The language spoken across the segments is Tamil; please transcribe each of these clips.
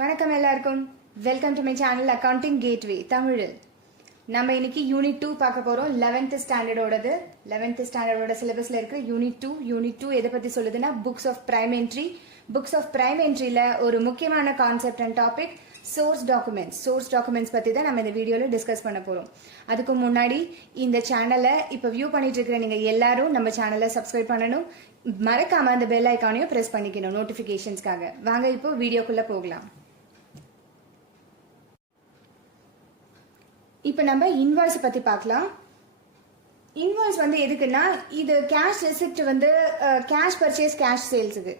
வணக்கம் எல்லாருக்கும். Welcome to my channel accounting gateway தமிழில். நம்ம இன்னைக்கு யூனிட் 2 பார்க்க போறோம். 11th ஸ்டாண்டர்டோடது. 11th ஸ்டாண்டர்டோட சிலபஸ்ல இருக்கிற யூனிட் 2 எதை பத்தி சொல்லுதுன்னா books of prime entry. Books of prime என்ட்ரியில ஒரு முக்கியமான concept and topic source documents பத்தி தான் நம்ம இந்த வீடியோல டிஸ்கஸ் பண்ண போறோம். அதுக்கு முன்னாடி இந்த சேனலை இப்ப வியூ பண்ணிட்டு இருக்கிற நீங்க எல்லாரும் நம்ம சேனலை சப்ஸ்கிரைப் பண்ணணும். மறக்காம அந்த பெல் ஐக்கானையும் பிரஸ் பண்ணிக்கணும் நோட்டிபிகேஷன்ஸ்க்காக. வாங்க இப்போ வீடியோக்குள்ள போகலாம். இப்போ நம்ம இன்வாய்ஸ் பத்தி பார்க்கலாம். இன்வாய்ஸ் வந்து எதுக்குன்னா, இது கேஷ் ரெசிப்ட் வந்து கேஷ் பர்ச்சேஸ் கேஷ் சேல்ஸுக்கு,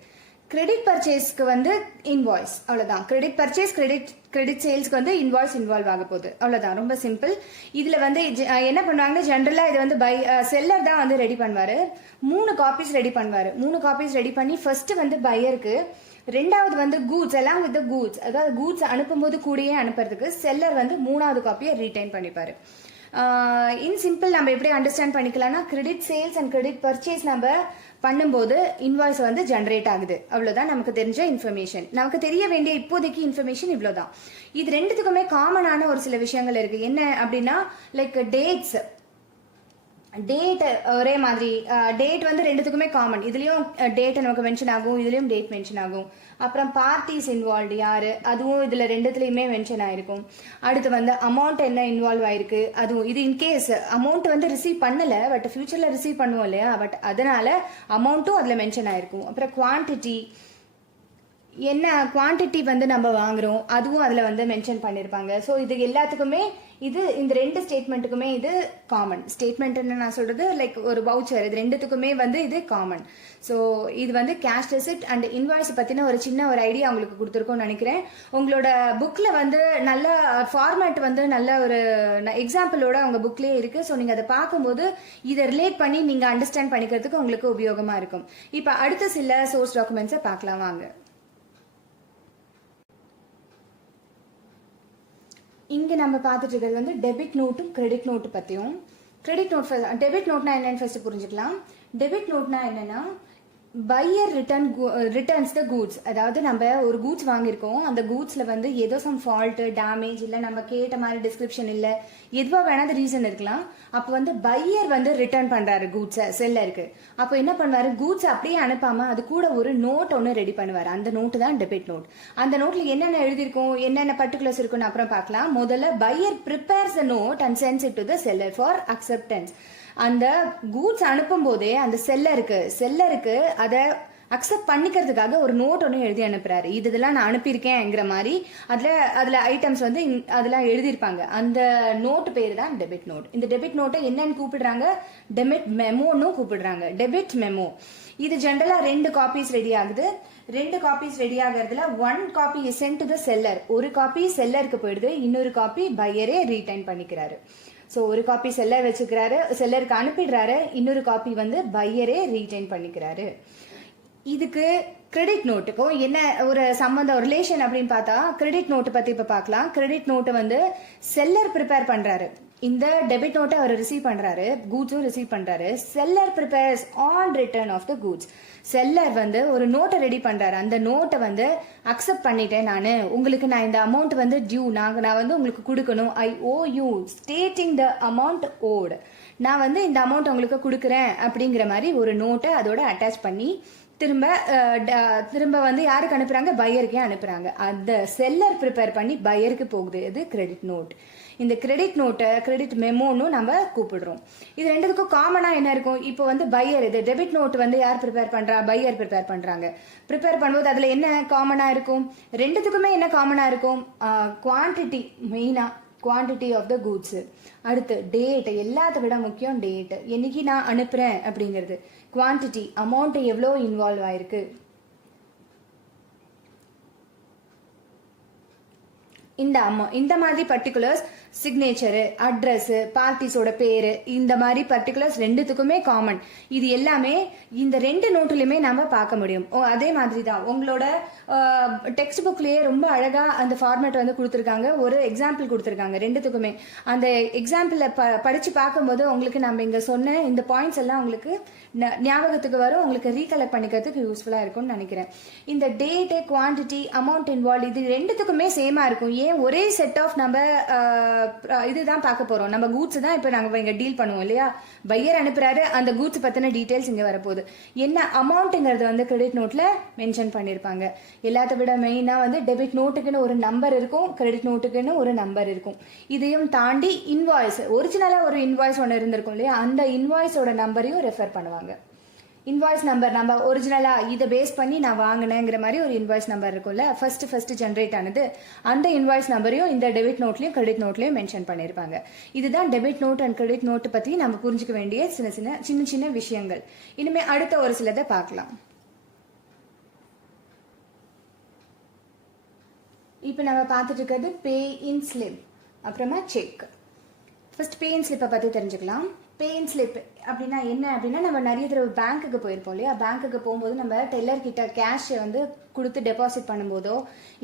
கிரெடிட் பர்ச்சேஸ்க்கு வந்து இன்வாய்ஸ், அவ்வளவுதான். கிரெடிட் பர்ச்சேஸ் கிரெடிட் சேல்ஸ்க்கு வந்து இன்வாய்ஸ் இன்வால்வ் ஆக போகுது, அவ்வளவுதான். ரொம்ப சிம்பிள். இதுல வந்து என்ன பண்ணுவாங்கன்னா, ஜென்ரலா இது வந்து செல்லர் தான் வந்து ரெடி பண்ணுவாரு. 3 காப்பீஸ் ரெடி பண்ணுவாரு. 3 காப்பீஸ் ரெடி பண்ணி ஃபர்ஸ்ட் வந்து பையருக்கு, ரெண்டாவது வந்து கூட்ஸ் எல்லாம் வித் கூட்ஸ், அதாவது கூட்ஸ் அனுப்பும்போது கூடயே அனுப்புறதுக்கு செல்லர் வந்து 3வது காப்பியை ரீடைன் பண்ணிப்பாரு. இன் சிம்பிள் நம்ம எப்படி அண்டர்ஸ்டாண்ட் பண்ணிக்கலாம்னா, credit sales and credit purchase நம்ம பண்ணும்போது இன்வாய்ஸ் வந்து ஜென்ரேட் ஆகுது, அவ்வளவுதான் நமக்கு தெரிஞ்ச இன்ஃபர்மேஷன். நமக்கு தெரிய வேண்டிய இப்போதைக்கு இன்ஃபர்மேஷன் இவ்வளவுதான். இது ரெண்டுத்துக்குமே காமனான ஒரு சில விஷயங்கள் இருக்கு. என்ன அப்படின்னா, லைக் டேட் ஒரே மாதிரி, டேட் வந்து ரெண்டுத்துக்குமே காமன். இதுலயும் டேட் நமக்கு மென்ஷன் ஆகும், இதுலயும் டேட் மென்ஷன் ஆகும். அப்புறம் பார்ட்டிஸ் இன்வால்வ் யாரு, அதுவும் இதுல ரெண்டுத்துலயுமே மென்ஷன் ஆயிருக்கும். அடுத்து வந்து அமௌண்ட் என்ன இன்வால்வ் ஆயிருக்கு, அதுவும். இது இன்கேஸ் அமௌண்ட் வந்து ரிசீவ் பண்ணல, பட் ஃபியூச்சர்ல ரிசீவ் பண்ணுவோம் இல்லையா, பட் அதனால அமௌண்ட்டும் அதுல மென்ஷன் ஆயிருக்கும். அப்புறம் குவான்டிட்டி, என்ன குவான்டிட்டி வந்து நம்ம வாங்குறோம், அதுவும் அதுல வந்து மென்ஷன் பண்ணிருப்பாங்க. ஸோ இது எல்லாத்துக்குமே இது, இந்த 2 ஸ்டேட்மெண்ட்டுக்குமே இது காமன். ஸ்டேட்மெண்ட் என்ன நான் சொல்றது, லைக் ஒரு வவுச்சர், இது ரெண்டுத்துக்குமே வந்து இது காமன். ஸோ இது வந்து கேஷ் ரெசிப்ட் அண்ட் இன்வாய்ஸ் பத்தின ஒரு சின்ன ஒரு ஐடியா உங்களுக்கு கொடுத்துருக்கோம்னு நினைக்கிறேன். உங்களோட புக்ல வந்து நல்ல ஃபார்மேட் வந்து நல்ல ஒரு எக்ஸாம்பிளோட உங்க புக்லயே இருக்கு. ஸோ நீங்க அதை பார்க்கும்போது இதை ரிலேட் பண்ணி நீங்க அண்டர்ஸ்டாண்ட் பண்ணிக்கிறதுக்கு உங்களுக்கு உபயோகமா இருக்கும். இப்போ அடுத்த சில சோர்ஸ் டாக்குமெண்ட்ஸை பார்க்கலாம் வாங்க. இங்க நம்ம பார்த்துட்டு இருக்கிறது வந்து டெபிட் நோட்டும் கிரெடிட் நோட்டு பத்தியும். கிரெடிட் நோட், டெபிட் நோட்னா என்னன்னு ஃபர்ஸ்ட் புரிஞ்சுக்கலாம். டெபிட் நோட்னா என்னன்னா, பையர் ரிட்டர்ன்ஸ் த கூட்ஸ். அதாவது நம்ம ஒரு கூட்ஸ் வாங்கியிருக்கோம், அந்த கூட்ஸ்ல வந்து ஏதோ சம் ஃபால்ட், டேமேஜ், இல்லை நம்ம கேட்ட மாதிரி டிஸ்கிரிப்ஷன் இல்லை, எதுவாக வேணாத ரீசன் இருக்கலாம். அப்போ வந்து பையர் வந்து ரிட்டர்ன் பண்றாரு கூட்ஸை செல்லருக்கு. அப்போ என்ன பண்ணுவாரு, கூட்ஸ் அப்படியே அனுப்பாம அது கூட ஒரு நோட் ஒன்று ரெடி பண்ணுவாரு. அந்த நோட்டு தான் டெபிட் நோட். அந்த நோட்ல என்னென்ன எழுதியிருக்கும், என்னென்ன பர்டிகுலர்ஸ் இருக்குன்னு அப்புறம் பார்க்கலாம். முதல்ல buyer prepares the note and sends it to the seller for acceptance. அந்த கூட்ஸ் அனுப்பும் போதே அந்த செல்லருக்கு அதை அக்செப்ட் பண்ணிக்கிறதுக்காக ஒரு நோட் ஒன்று எழுதி அனுப்புறாரு. இதெல்லாம் நான் அனுப்பியிருக்கேங்கிற மாதிரி அதுல ஐட்டம்ஸ் வந்து அதெல்லாம் எழுதியிருப்பாங்க. அந்த நோட் பேரு தான் டெபிட் நோட். இந்த டெபிட் நோட்டை என்னன்னு கூப்பிடுறாங்க, டெபிட் மெமோன்னு கூப்பிடுறாங்க. டெபிட் மெமோ இது ஜென்ரலா 2 காப்பீஸ் ரெடி ஆகுது. 2 காப்பீஸ் ரெடி ஆகிறதுல 1 copy is sent to the seller. ஒரு காப்பி செல்லருக்கு போயிடுது, இன்னொரு காப்பி பையரே ரீடைன் பண்ணிக்கிறாரு. ஸோ ஒரு காப்பி செல்லர் வச்சுக்கிறாரு, செல்லருக்கு அனுப்பிடுறாரு, இன்னொரு காப்பி வந்து பையரே ரீடைன் பண்ணிக்கிறாரு. இதுக்கு கிரெடிட் நோட்டுக்கும் என்ன ஒரு சம்பந்தம், ரிலேஷன் அப்படின்னு பார்த்தா, கிரெடிட் நோட்டு பத்தி இப்ப பார்க்கலாம். கிரெடிட் நோட்டு வந்து செல்லர் ப்ரிப்பேர் பண்றாரு. இந்த டெபிட் நோட்டை அவர் ரிசீவ் பண்றாரு, கூட்ஸும் ரிசீவ் பண்றாரு. Seller prepares on return of the goods. Seller வந்து ஒரு நோட்டை ரெடி பண்றாரு. அந்த நோட்டை வந்து அக்செப்ட் பண்ணிட்டேன், உங்களுக்கு நான் இந்த அமௌண்ட் வந்து டியூ, நான் வந்து உங்களுக்கு கொடுக்கணும், ஐ ஓ யூ ஸ்டேட்டிங் த அமௌண்ட் ஓடு, நான் வந்து இந்த அமௌண்ட் உங்களுக்கு கொடுக்குறேன் அப்படிங்கிற மாதிரி ஒரு நோட்டை அதோட அட்டாச் பண்ணி திரும்ப வந்து யாருக்கு அனுப்புறாங்க, பையருக்கே அனுப்புறாங்க. அந்த செல்லர் ப்ரிப்பேர் பண்ணி பையருக்கு போகுது. இது கிரெடிட் நோட். இந்த கிரெடிட் நோட்டை கிரெடிட் மெமோன்னு நம்ம கூப்பிடுறோம். இது ரெண்டுக்கும் காமனா என்ன இருக்கும், இப்போ வந்து பையர், இது டெபிட் நோட் வந்து யார் ப்ரிப்பேர் பண்றா, பையர் ப்ரிப்பேர் பண்றாங்க. ப்ரிப்பேர் பண்ணும்போது அதுல என்ன காமனா இருக்கும், ரெண்டுத்துக்குமே என்ன காமனா இருக்கும், குவான்டிட்டி, மெயினா குவான்டிட்டி ஆஃப் த கூட்ஸ். அடுத்து டேட், எல்லாத்த விட முக்கியம் டேட், என்னைக்கு நான் அனுப்புறேன் அப்படிங்கிறது. குவான்டிட்டி, அமௌண்ட் எவ்வளோ இன்வால்வ் ஆயிருக்கு. இந்த மாதிரி பர்டிகுலர்ஸ் சிக்னேச்சரு, அட்ரஸ், பார்ட்டிஸோட பேரு, இந்த மாதிரி பர்டிகுலர்ஸ் ரெண்டுத்துக்குமே காமன். இது எல்லாமே இந்த ரெண்டு நோட்டுலயுமே நம்ம பார்க்க முடியும். அதே மாதிரி தான் உங்களோட டெக்ஸ்ட் புக்லயே ரொம்ப அழகா அந்த ஃபார்மேட் வந்து கொடுத்துருக்காங்க. ஒரு எக்ஸாம்பிள் கொடுத்துருக்காங்க ரெண்டுத்துக்குமே. அந்த எக்ஸாம்பிள படிச்சு பார்க்கும்போது உங்களுக்கு நம்ம இங்க சொன்ன இந்த பாயிண்ட்ஸ் எல்லாம் உங்களுக்கு ஞாபகத்துக்கு வரும், உங்களுக்கு ரீகலெக்ட் பண்ணிக்கிறதுக்கு யூஸ்ஃபுல்லா இருக்கும்னு நினைக்கிறேன். இந்த டேட், குவான்டிட்டி, அமௌண்ட் இன்வால்வ் இது ரெண்டுத்துக்குமே சேமா இருக்கும். ஏன் ஒரே செட் ஆஃப் நம்ம இதுதான் பார்க்க போறோம். நம்ம கூட்ஸ் தான் இப்போ நாங்கள் இங்க டீல் பண்ணுவோம் இல்லையா. பையர் அனுப்புறாரு, அந்த கூட்ஸ் பத்தின டீடைல்ஸ் இங்க வரப்போகுது. என்ன அமௌண்ட்ங்கிறது வந்து கிரெடிட் நோட்ல மென்ஷன் பண்ணிருப்பாங்க. எல்லாத்த விட மெயினா வந்து டெபிட் நோட்டுக்குன்னு ஒரு நம்பர் இருக்கும், கிரெடிட் நோட்டுக்குன்னு ஒரு நம்பர் இருக்கும். இதையும் தாண்டி இன்வாய்ஸ், ஒரிஜினலா ஒரு இன்வாய்ஸ் ஒன்று இருந்திருக்கும் இல்லையா, அந்த இன்வாய்ஸோட நம்பரையும் ரெஃபர் பண்ணுவாங்க. இன்வாய்ஸ் நம்பர் நம்ம ஒரிஜினலா இதை பேஸ் பண்ணி நான் வாங்கினேங்கிற மாதிரி ஒரு இன்வாய்ஸ் நம்பர் இருக்கும்ல, ஃபர்ஸ்ட் ஜென்ரேட் ஆனது, அந்த இன்வாய்ஸ் நம்பரையும் இந்த டெபிட் நோட்லயும் கிரெடிட் நோட்லயும் மென்ஷன் பண்ணிருப்பாங்க. இதுதான் debit note and credit note பத்தி நம்ம புரிஞ்சுக்க வேண்டிய சின்ன சின்ன விஷயங்கள். இனிமே அடுத்த ஒரு சிலதை பார்க்கலாம். இப்போ நம்ம பார்த்துட்டு இருக்கிறது பே இன் ஸ்லிப், அப்புறமா செக். ஃபர்ஸ்ட் பே இன் ஸ்லிப்பை பற்றி தெரிஞ்சுக்கலாம். பே இன் ஸ்லிப் அப்படின்னா என்ன அப்படின்னா, நம்ம நிறைய தடவை பேங்க்குக்கு போயிருப்போம் இல்லையா. பேங்க்குக்கு போகும்போது நம்ம டெல்லர் கிட்ட கேஷ் வந்து கொடுத்து டெபாசிட் பண்ணும்போதோ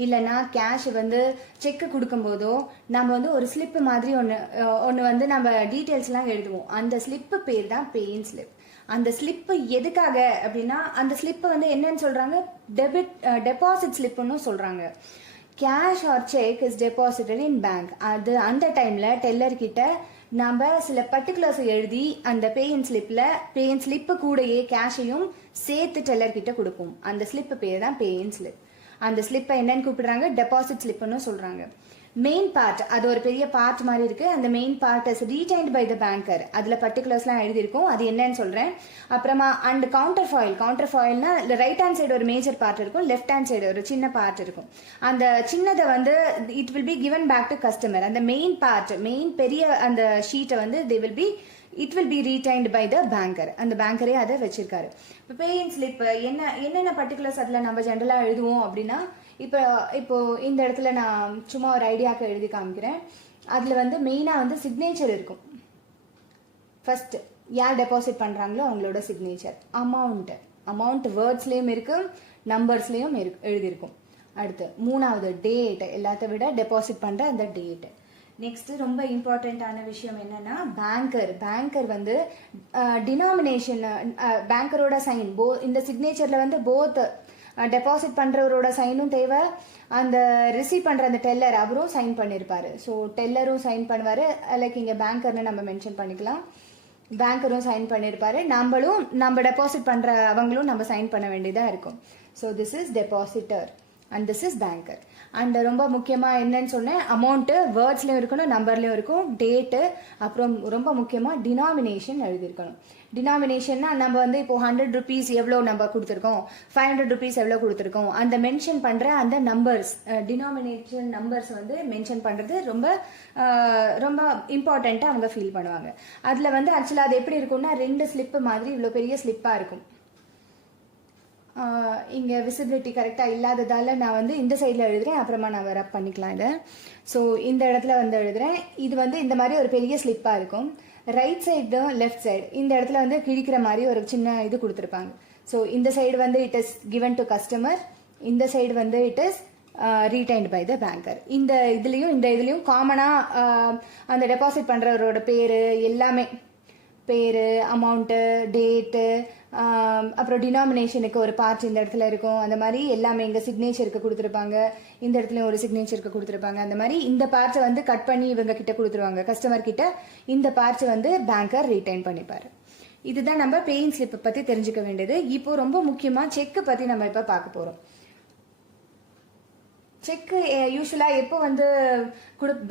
இல்லைன்னா கேஷ் வந்து செக்கு கொடுக்கும்போதோ நம்ம வந்து ஒரு ஸ்லிப் மாதிரி ஒன்று வந்து நம்ம டீட்டெயில்ஸ்லாம் எழுதுவோம். அந்த ஸ்லிப்பு பேர் தான் பே இன் ஸ்லிப். அந்த ஸ்லிப்பு எதுக்காக அப்படின்னா, அந்த ஸ்லிப்பு வந்து என்னன்னு சொல்றாங்க, டெபாசிட் ஸ்லிப்னு சொல்றாங்க. Cash R check is deposited in bank. அது அந்த டைம்ல டெல்லர் கிட்ட நம்ம சில பர்டிகுலர்ஸ் எழுதி அந்த பே இன் ஸ்லிப்பு கூடயே கேஷையும் சேர்த்து டெல்லர் கிட்ட கொடுப்போம். அந்த ஸ்லிப்பு பேர் தான் பே இன் ஸ்லிப். அந்த ஸ்லிப்பை என்னன்னு கூப்பிடுறாங்க, டெபாசிட் ஸ்லிப்னு சொல்றாங்க. மெயின் பார்ட், அது ஒரு பெரிய பார்ட் மாதிரி இருக்கு. அந்த main part is retained by the banker. அதுல பர்டிகுலர்ஸ்லாம் எழுதியிருக்கும், அது என்னன்னு சொல்றேன். அப்புறமா அண்ட் கவுண்டர் ஃபாயில்னா ரைட் ஹேண்ட் சைடு ஒரு மேஜர் பார்ட் இருக்கும், லெஃப்ட் ஹேண்ட் சைடு ஒரு சின்ன பார்ட் இருக்கும். அந்த சின்னதை வந்து it will be given back to customer. அந்த மெயின் பார்ட், மெயின் பெரிய அந்த ஷீட்டை வந்து it will be retained by the banker. அந்த பேங்கரே அதை வச்சிருக்காரு. இப்போ பே இன் ஸ்லிப் என்னென்ன பர்டிகுலர்ஸ் அதில் நம்ம ஜென்ரலாக எழுதுவோம் அப்படின்னா, இப்போ இந்த இடத்துல நான் சும்மா ஒரு ஐடியாவுக்கு எழுதி காமிக்கிறேன். அதில் வந்து மெயினாக வந்து சிக்னேச்சர் இருக்கும். ஃபர்ஸ்ட் யார் டெபாசிட் பண்ணுறாங்களோ அவங்களோட சிக்னேச்சர். அமௌண்ட் வேர்ட்ஸ்லேயும் இருக்கு, நம்பர்ஸ்லேயும் எழுதியிருக்கும். அடுத்து மூணாவது டேட், எல்லாத்த விட டெபாசிட் பண்ணுற அந்த டேட். நெக்ஸ்ட் ரொம்ப இம்பார்ட்டண்ட்டான விஷயம் என்னன்னா, பேங்கர் வந்து டினாமினேஷன், பேங்கரோட சைன் இந்த சிக்னேச்சர்ல வந்து போத் டெபாசிட் பண்றவரோட சைனும் தேவை, அந்த ரிசீவ் பண்ற அந்த டெல்லர் அவரும் சைன் பண்ணிருப்பாரு. ஸோ டெல்லரும் சைன் பண்ணுவாரு, லைக் இங்க பேங்கர்னு நம்ம மென்ஷன் பண்ணிக்கலாம். பேங்கரும் சைன் பண்ணிருப்பாரு, நம்ம டெபாசிட் பண்ற அவங்களும் நம்ம சைன் பண்ண வேண்டியதா இருக்கும். So this is depositor and this is banker. And ரொம்ப முக்கியமாக என்னன்னு சொன்னேன், அமௌண்ட்டு வேர்ட்ஸ்லையும் இருக்கணும், நம்பர்லையும் இருக்கும், டேட்டு, அப்புறம் ரொம்ப முக்கியமாக டினாமினேஷன் எழுதியிருக்கணும். டினாமினேஷன்னா நம்ம வந்து இப்போ 100 rupees எவ்வளோ நம்ம கொடுத்துருக்கோம், 500 rupees எவ்வளோ கொடுத்துருக்கோம், அந்த மென்ஷன் பண்ணுற அந்த நம்பர்ஸ், டினாமினேஷன் நம்பர்ஸ் வந்து மென்ஷன் பண்ணுறது ரொம்ப ரொம்ப இம்பார்ட்டண்ட்டாக அவங்க ஃபீல் பண்ணுவாங்க. அதில் வந்து ஆக்சுவலாக அது எப்படி இருக்கும்னா, 2 ஸ்லிப்பு மாதிரி இவ்வளோ பெரிய ஸ்லிப்பாக இருக்கும். இங்கே விசிபிலிட்டி கரெக்டாக இல்லாததால் நான் வந்து இந்த சைடில் எழுதுகிறேன், அப்புறமா நான் ரப் பண்ணிக்கலாம் இதை. ஸோ இந்த இடத்துல வந்து எழுதுகிறேன். இது வந்து இந்த மாதிரி ஒரு பெரிய ஸ்லிப்பாக இருக்கும். ரைட் சைடு லெஃப்ட் சைடு இந்த இடத்துல வந்து கிழிக்கிற மாதிரி ஒரு சின்ன இது கொடுத்துருப்பாங்க. ஸோ இந்த சைடு வந்து it is given to customer, இந்த சைடு வந்து it is retained by the banker. இந்த இதுலேயும் காமனாக அந்த டெபாசிட் பண்ணுறவரோட பேர் எல்லாமே, பேர், அமௌண்ட்டு, டேட்டு, அப்புறம் டினாமினேஷனுக்கு ஒரு பார்ட் இந்த இடத்துல இருக்கும். அந்த மாதிரி எல்லாமே இங்கே சிக்னேச்சருக்கு கொடுத்துருப்பாங்க, இந்த இடத்துலையும் ஒரு சிக்னேச்சருக்கு கொடுத்துருப்பாங்க. அந்த மாதிரி இந்த பார்ட்ஸை வந்து கட் பண்ணி இவங்க கிட்ட கொடுத்துருவாங்க, கஸ்டமர் கிட்ட. இந்த பார்ட்ஸை வந்து பேங்கர் ரீடைன் பண்ணிப்பாரு. இதுதான் நம்ம பே இன் ஸ்லிப்பை பற்றி தெரிஞ்சுக்க வேண்டியது. இப்போ ரொம்ப முக்கியமாக செக்கு பற்றி நம்ம இப்போ பார்க்க போகிறோம். செக்கு யூஸ்வலாக எப்போ வந்து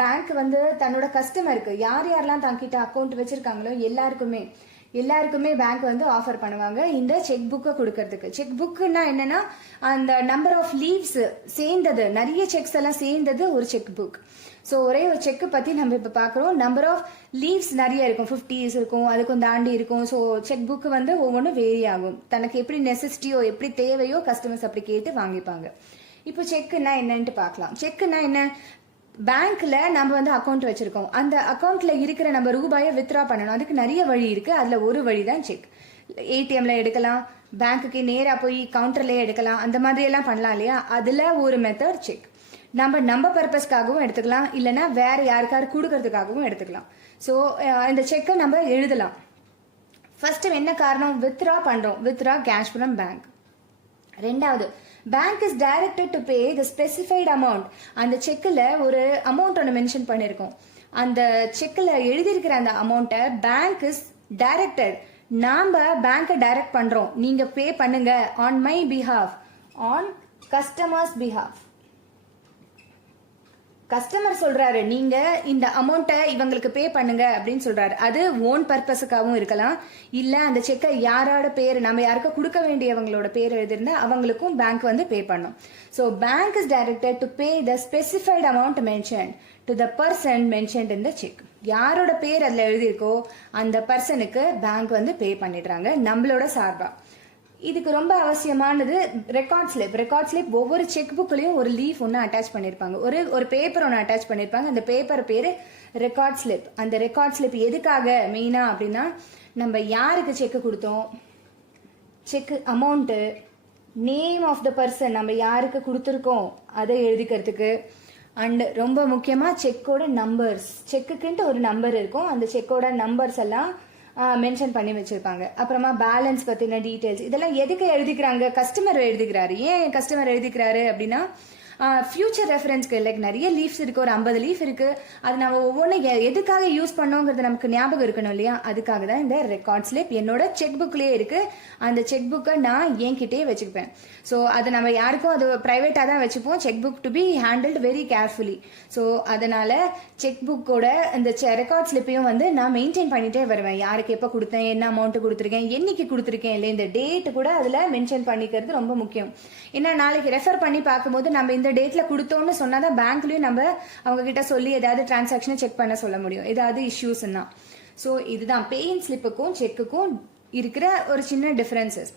பேங்க் வந்து தன்னோட கஸ்டமருக்கு யாரெல்லாம் தங்கிட்ட அக்கௌண்ட் வச்சிருக்காங்களோ எல்லாருக்குமே பேங்க் வந்து ஆஃபர் பண்ணுவாங்க இந்த செக் புக்கை கொடுக்கறதுக்கு. செக் புக்குன்னா என்னன்னா, அந்த நம்பர் ஆஃப் லீவ்ஸ் சேர்ந்தது, நிறைய செக்ஸ் எல்லாம் சேர்ந்தது ஒரு செக் புக். ஸோ ஒரே ஒரு செக்கு பற்றி நம்ம இப்போ பார்க்குறோம். நம்பர் ஆஃப் லீவ்ஸ் நிறைய இருக்கும், 50s இருக்கும், அதுக்கும் தாண்டி இருக்கும். ஸோ செக் புக்கு வந்து ஒவ்வொன்றும் வேரி ஆகும். தனக்கு எப்படி நெசசிட்டியோ எப்படி தேவையோ கஸ்டமர்ஸ் அப்படி கேட்டு வாங்கிப்பாங்க. இப்போ செக்குன்னா என்னன்ட்டு பார்க்கலாம். செக்குன்னா என்ன, பேங்க்ல நம்ம வந்து அக்கௌண்ட் வச்சிருக்கோம், அந்த அக்கௌண்ட்ல இருக்கிற நம்ம ரூபாயை வித்ரா பண்ணணும். அதுக்கு நிறைய வழி இருக்கு. அதுல ஒரு வழி தான் செக். ஏடிஎம்ல எடுக்கலாம், பேங்க்குக்கு நேரா போய் கவுண்டர்லயே எடுக்கலாம், அந்த மாதிரி எல்லாம் பண்ணலாம் இல்லையா. அதுல ஒரு மெத்தட் செக். நம்ம பர்பஸ்க்காகவும் எடுத்துக்கலாம், இல்லைன்னா வேற யாருக்காரு கொடுக்கறதுக்காகவும் எடுத்துக்கலாம். ஸோ இந்த செக்கை நம்ம எழுதலாம். ஃபர்ஸ்ட் என்ன காரணம்? வித்ரா பண்றோம், வித்ரா கேஷ் ஃப்ரம் பேங்க். ரெண்டாவது, bank is directed to pay the specified amount. அந்த செக்கில் ஒரு அமௌண்ட் ஒன்று மென்ஷன் பண்ணியிருக்கோம். அந்த செக்கில் எழுதியிருக்கிற அந்த அமௌண்ட்டை பேங்க் இஸ் டைரக்டட், நாம பேங்கை டைரக்ட் பண்றோம், நீங்க பே பண்ணுங்க on my behalf, on customers behalf. Customer சொல்றாரு நீங்க இந்த அமௌண்ட்டை இவங்களுக்கு பே பண்ணுங்க அப்படின்னு சொல்றாரு. அது ஓன் பர்பஸுக்காகவும் இருக்கலாம், இல்ல அந்த செக்கை யாரோட பேர், நம்ம யாருக்கும் கொடுக்க வேண்டியவங்களோட பேர் எழுதிருந்தா அவங்களுக்கும் பேங்க் வந்து பே பண்ணும். So bank is directed to pay the specified amount mention to the person mentioned in the cheque. யாரோட பேர் அதுல எழுதியிருக்கோ அந்த பர்சனுக்கு பேங்க் வந்து பே பண்ணிடுறாங்க நம்மளோட சார்பா. இதுக்கு ரொம்ப அவசியமானது ரெக்கார்ட் ஸ்லிப். ரெக்கார்ட் ஸ்லிப் ஒவ்வொரு செக் புக்லயும் ஒரு லீஃப் ஒன்று அட்டாச் பண்ணிருப்பாங்க, ஒரு பேப்பர் ஒன்று அட்டாச் பண்ணிருப்பாங்க. அந்த பேப்பர் பேரு ரெக்கார்ட் ஸ்லிப். அந்த ரெக்கார்ட் ஸ்லிப் எதுக்காக மெயினா அப்படின்னா, நம்ம யாருக்கு செக் கொடுத்தோம், cheque amount, name of the person, நம்ம யாருக்கு கொடுத்துருக்கோம் அதை எழுதிக்கிறதுக்கு. அண்ட் ரொம்ப முக்கியமா செக்கோட நம்பர்ஸ், செக்குக்குன்ட்டு ஒரு நம்பர் இருக்கும், அந்த செக்கோட நம்பர்ஸ் எல்லாம் மென்ஷன் பண்ணி வச்சிருப்பாங்க. அப்புறமா பேலன்ஸ் பத்தின டீடைல்ஸ். இதெல்லாம் எதுக்கு எழுதிக்கிறாங்க? கஸ்டமர் எழுதிக்கிறாரு. ஏன் கஸ்டமர் எழுதிக்கிறாரு அப்படின்னா, ஃபியூச்சர் ரெஃபரன்ஸ்க்கு. லைக் நிறைய லீஃப்ஸ் இருக்கு, ஒரு 50 லீஃப் இருக்கு, அது நம்ம ஒவ்வொன்றும் எதுக்காக யூஸ் பண்ணோங்கிறது நமக்கு ஞாபகம் இருக்கணும் இல்லையா. அதுக்காக தான் இந்த ரெக்கார்ட் ஸ்லிப் என்னோட செக் புக்லயே இருக்கு. அந்த செக் புக்கை நான் என்கிட்டயே வச்சுப்பேன். ஸோ அதை நம்ம யாருக்கும் அது பிரைவேட்டாக தான் வச்சுப்போம். Cheque book to be handled very carefully. So அதனால செக் புக்கோட இந்த ரெக்கார்ட் ஸ்லிப்பையும் வந்து நான் மெயின்டைன் பண்ணிட்டே வருவேன். யாருக்கு எப்போ கொடுத்தேன், என்ன அமௌண்ட் கொடுத்துருக்கேன், என்னைக்கு கொடுத்துருக்கேன், இல்லை இந்த டேட் கூட அதில் மென்ஷன் பண்ணிக்கிறது ரொம்ப முக்கியம். ஏன்னா நாளைக்கு ரெஃபர் பண்ணி பார்க்கும்போது நம்ம இந்த டேட்ல கொடுத்தோம்னு சொன்னாதான் பேங்க்லயும் நம்ம அவங்க கிட்ட சொல்லி ஏதாவது டிரான்சாக்ஷனை செக் பண்ண சொல்ல முடியும், ஏதாவது இஷ்யூஸ்னா. ஸோ இதுதான் பேயின் ஸ்லிப்புக்கும் செக்குக்கும் இருக்கிற ஒரு சின்ன டிஃபரன்சஸ்.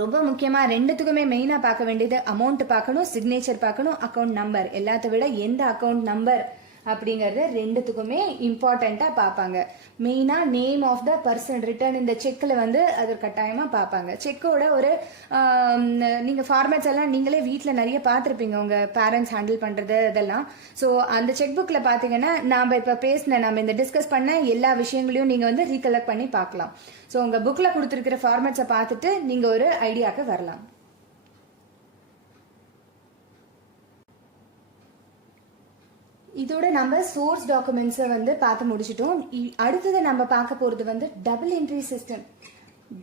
ரொம்ப முக்கியமா ரெண்டுத்துக்குமே மெயினா பார்க்க வேண்டியது அமௌண்ட் பார்க்கணும், சிக்னேச்சர் பார்க்கணும், அக்கௌண்ட் நம்பர். எல்லாத்த விட எந்த அக்கௌண்ட் நம்பர் அப்படிங்கறது ரெண்டுத்துக்குமே இம்பார்ட்டண்டா பார்ப்பாங்க. மெயினா name of the person return இந்த செக்ல வந்து அது கட்டாயமா பார்ப்பாங்க. செக்கோட ஒரு நீங்க ஃபார்மேட்ஸ் எல்லாம் நீங்களே வீட்டில் நிறைய பார்த்துருப்பீங்க, உங்க பேரண்ட்ஸ் ஹேண்டில் பண்றது அதெல்லாம். ஸோ அந்த செக் புக்ல பாத்தீங்கன்னா நாம இப்ப நம்ம இந்த டிஸ்கஸ் பண்ண எல்லா விஷயங்களையும் நீங்க வந்து ரீகலெக்ட் பண்ணி பார்க்கலாம். ஸோ உங்க புக்ல கொடுத்துருக்கிற ஃபார்மேட்ஸை பார்த்துட்டு நீங்க ஒரு ஐடியாக்கு வரலாம். இதோட நம்ம சோர்ஸ் டாக்குமெண்ட்ஸை வந்து பார்த்து முடிச்சிட்டோம். அடுத்தது நம்ம பார்க்க போறது வந்து double entry system.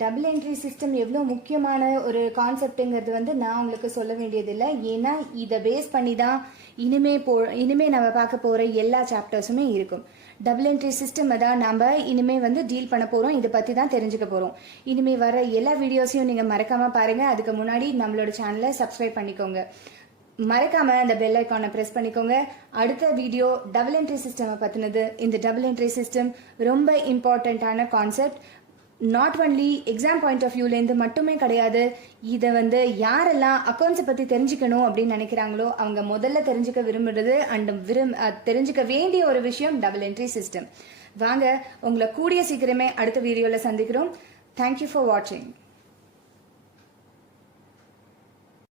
Double entry system எவ்வளோ முக்கியமான ஒரு கான்செப்டுங்கிறது வந்து நான் உங்களுக்கு சொல்ல வேண்டியதில்லை. ஏன்னா இதை பேஸ் பண்ணி தான் இனிமே நம்ம பார்க்க போற எல்லா சாப்டர்ஸுமே இருக்கும். டபுள் என்ட்ரி சிஸ்டம் தான் நம்ம இனிமே வந்து டீல் பண்ண போறோம். இதை பத்தி தான் தெரிஞ்சுக்க போறோம். இனிமே வர எல்லா வீடியோஸையும் நீங்க மறக்காம பாருங்க. அதுக்கு முன்னாடி நம்மளோட சேனலை சப்ஸ்கிரைப் பண்ணிக்கோங்க. மறக்காம அந்த பெல் ஐக்கானை பிரஸ் பண்ணிக்கோங்க. அடுத்த வீடியோ டபுள் என்ட்ரி சிஸ்டம் பத்தினது. இந்த டபுள் என்ட்ரி சிஸ்டம் ரொம்ப இம்பார்ட்டன்டான concept. Not only exam point of வியூலேருந்து மட்டுமே கிடையாது. இதை வந்து யாரெல்லாம் அக்கௌண்ட்ஸை பற்றி தெரிஞ்சுக்கணும் அப்படின்னு நினைக்கிறாங்களோ அவங்க முதல்ல தெரிஞ்சுக்க விரும்புறது அண்ட் தெரிஞ்சுக்க வேண்டிய ஒரு விஷயம் டபுள் என்ட்ரி சிஸ்டம். வாங்க, உங்களை கூடிய சீக்கிரமே அடுத்த வீடியோவில் சந்திக்கிறோம். தேங்க்யூ ஃபார் வாட்சிங்.